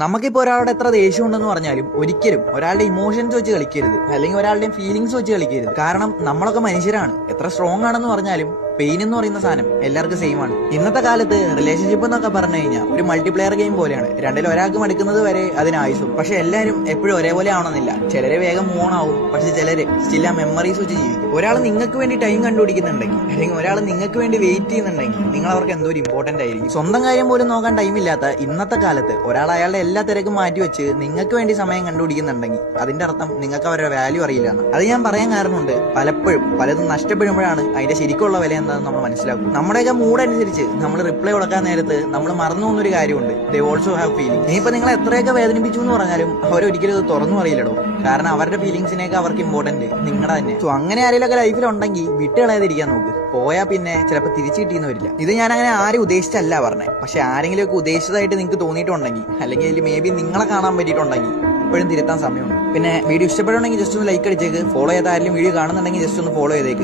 നമുക്കിപ്പോൾ ഒരാളുടെ എത്ര ദേഷ്യം ഉണ്ടെന്ന് പറഞ്ഞാലും ഒരിക്കലും ഒരാളുടെ ഇമോഷൻസ് വെച്ച് കളിക്കരുത്, അല്ലെങ്കിൽ ഒരാളുടെയും ഫീലിങ്സ് വെച്ച് കളിക്കരുത്. കാരണം നമ്മളൊക്കെ മനുഷ്യരാണ്. എത്ര സ്ട്രോങ് ആണെന്ന് പറഞ്ഞാലും പെയിൻ എന്ന് പറയുന്ന സാധനം എല്ലാവർക്കും സെയിം ആണ്. ഇന്നത്തെ കാലത്ത് റിലേഷൻഷിപ്പ് എന്നൊക്കെ പറഞ്ഞു കഴിഞ്ഞാൽ ഒരു മൾട്ടിപ്ലെയർ ഗെയിം പോലെയാണ്. രണ്ടിൽ ഒരാൾക്ക് മടുക്കുന്നത് വരെ അതിനായുസും. പക്ഷെ എല്ലാവരും എപ്പോഴും ഒരേപോലെ ആവണമെന്നില്ല. ചിലര് വേഗം മൂൺ ആവും, പക്ഷെ ചിലര് സ്റ്റിൽ ആ മെമ്മറീസ് വെച്ച് ജീവിക്കും. ഒരാൾ നിങ്ങൾക്ക് വേണ്ടി ടൈം കണ്ടുപിടിക്കുന്നുണ്ടെങ്കിൽ, അല്ലെങ്കിൽ ഒരാൾ നിങ്ങൾക്ക് വേണ്ടി വെയിറ്റ് ചെയ്യുന്നുണ്ടെങ്കിൽ, നിങ്ങൾ അവർക്ക് എന്തോ ഒരു ഇമ്പോർട്ടന്റ് ആയിരിക്കും. സ്വന്തം കാര്യം പോലും നോക്കാൻ ടൈമില്ലാത്ത ഇന്നത്തെ കാലത്ത് ഒരാൾ അയാളുടെ എല്ലാ തിരക്കും മാറ്റിവെച്ച് നിങ്ങൾക്ക് വേണ്ടി സമയം കണ്ടുപിടിക്കുന്നുണ്ടെങ്കിൽ അതിന്റെ അർത്ഥം നിങ്ങൾക്ക് അവരുടെ വാല്യൂ അറിയില്ല എന്ന്. അത് ഞാൻ പറയാൻ കാരണമുണ്ട്. പലപ്പോഴും പലതും നഷ്ടപ്പെടുമ്പോഴാണ് അതിന്റെ ശരിക്കുള്ള വില എന്താണെന്ന് നമ്മൾ മനസ്സിലാക്കും. നമ്മുടെയൊക്കെ മൂഡ് അനുസരിച്ച് നമ്മൾ റിപ്ലൈ കൊടുക്കാൻ നേരത്ത് നമ്മൾ മറന്നു പോകുന്നൊരു കാര്യമുണ്ട്. They also have feeling. ഇനിയിപ്പോ നിങ്ങൾ എത്രയൊക്കെ വേദനിപ്പിച്ചു എന്ന് പറഞ്ഞാലും അവരൊരിക്കലും ഇത് തുറന്നു അറിയില്ലടോ. കാരണം അവരുടെ ഫീലിംഗ്സിനേക്ക് അവർക്ക് ഇമ്പോർട്ടന്റ് നിങ്ങളുടെ തന്നെ. സോ അങ്ങനെ ആരെങ്കിലൊക്കെ ലൈഫിൽ ഉണ്ടെങ്കിൽ വിട്ട് കളയാതിരിക്കാൻ നോക്ക്. പോയാൽ പിന്നെ ചിലപ്പോൾ തിരിച്ചു കിട്ടിയെന്ന് വരില്ല. ഇത് ഞാൻ അങ്ങനെ ആരും ഉദ്ദേശിച്ചല്ല പറഞ്ഞത്. പക്ഷെ ആരെങ്കിലും ഒക്കെ ഉദ്ദേശിച്ചതായിട്ട് നിങ്ങൾക്ക് തോന്നിയിട്ടുണ്ടെങ്കിൽ, അല്ലെങ്കിൽ അതിൽ മേ ബി നിങ്ങളെ കാണാൻ പറ്റിയിട്ടുണ്ടെങ്കിൽ ഇപ്പോഴും തിരുത്താൻ സമയമുണ്ട്. പിന്നെ വീഡിയോ ഇഷ്ടപ്പെടുകയാണെങ്കിൽ ജസ്റ്റ് ഒന്ന് ലൈക്ക് അടിച്ചേക്ക്. ഫോളോ ചെയ്ത ആരെങ്കിലും വീഡിയോ കാണുന്നുണ്ടെങ്കിൽ ജസ്റ്റ് ഒന്ന് ഫോളോ ചെയ്തേക്ക്.